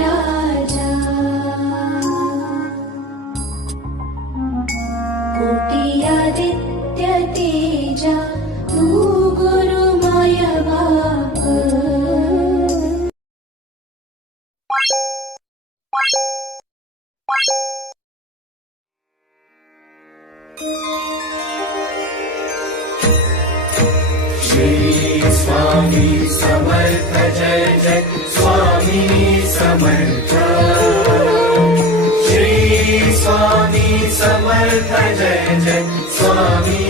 राजा कोटी आदित्य तेजा तू गुरुमय बाप श्री स्वामी समर्थ जय जय स्वामी समर्थ श्री स्वामी समर्थ जय जय स्वामी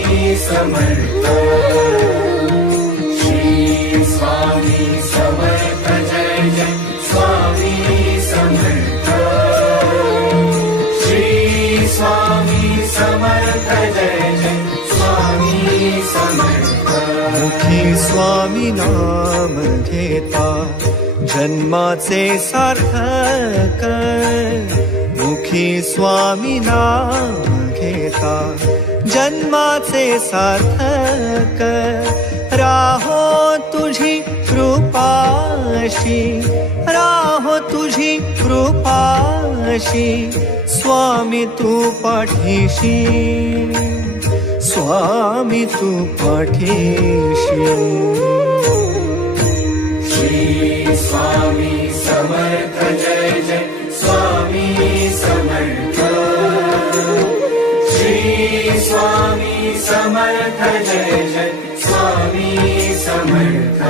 समर्थ श्री स्वामी समर्थ जय जय स्वामी समर्थ श्री स्वामी समर्थ जय जय स्वामी समर्थ मुखी स्वामी नाम घेता जन्माचे सार्थक मुखी स्वामी नाम घेता जन्माचे सार्थक राहो तुझी कृपाशी राहो तुझी कृपाशी स्वामी तू पाठीशी स्वामी तू पाठीशी श्री स्वामी समर्थ जय जय स्वामी समर्थ श्री स्वामी समर्थ जय जय स्वामी समर्थ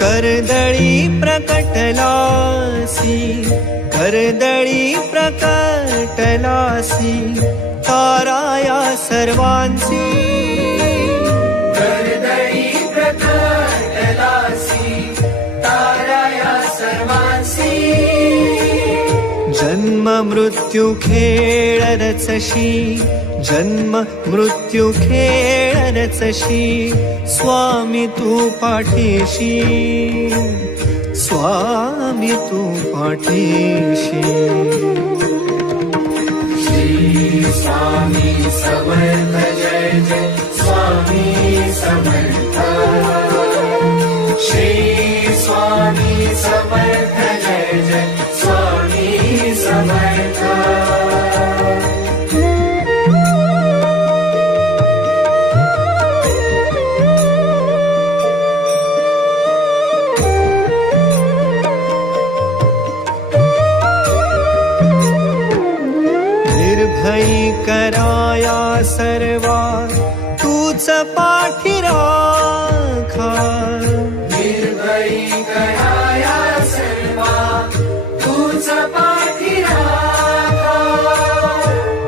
कर्दळी प्रकटलासी कर्दळी प्रकटलासी ताराया सर्वांसी कर्दळी प्रकटलासी ताराया सर्वांसी जन्म मृत्यू खेळ रचशी जन्म मृत्यू खेळ रचशी स्वामी तू पाठीशी स्वामी तू पाठीशी श्री स्वामी समर्थ जय जय स्वामी समर्थ श्री स्वामी समर्थ जय जय स्वामी समर्थ निर्भयी कराया सर्वा तूच पाठी राखा निर्भयी कराया सर्वा तूच पाठी राखा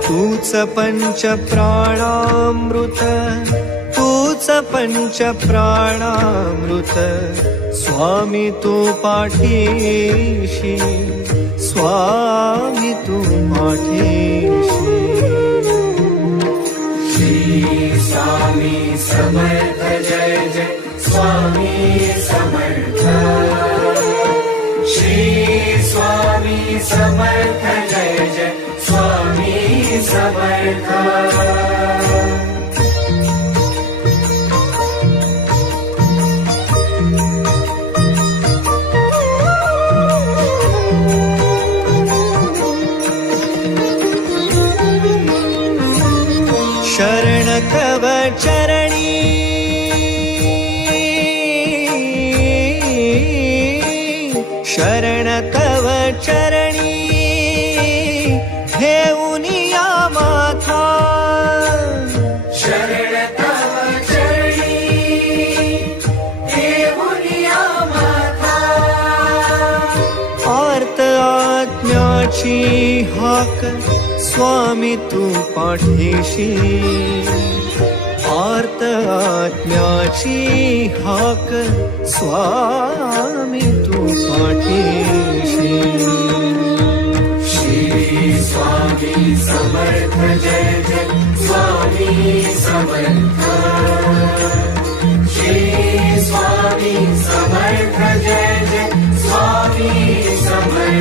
तूच पंच प्राणामृत तूच पंच प्राणामृत स्वामी तू पाठीशी स्वामी तू पाठीशी श्री स्वामी समर्थ जय जय स्वामी समर्थ श्री स्वामी समर्थ जय जय स्वामी समर्थ शरण तव चरणी शरण तव चरणी घेऊनिया माथा शरण तव चरणी घेऊनिया माथा आर्त आत्म्याची हाक स्वामी तू पाठीशी आर्त आत्म्याची हाक स्वामी तू पाठीशी श्री स्वामी समर्थ जय जय स्वामी समर्थ श्री स्वामी समर्थ जय जय स्वामी समर्थ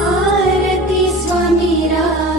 आरती स्वामी रामाची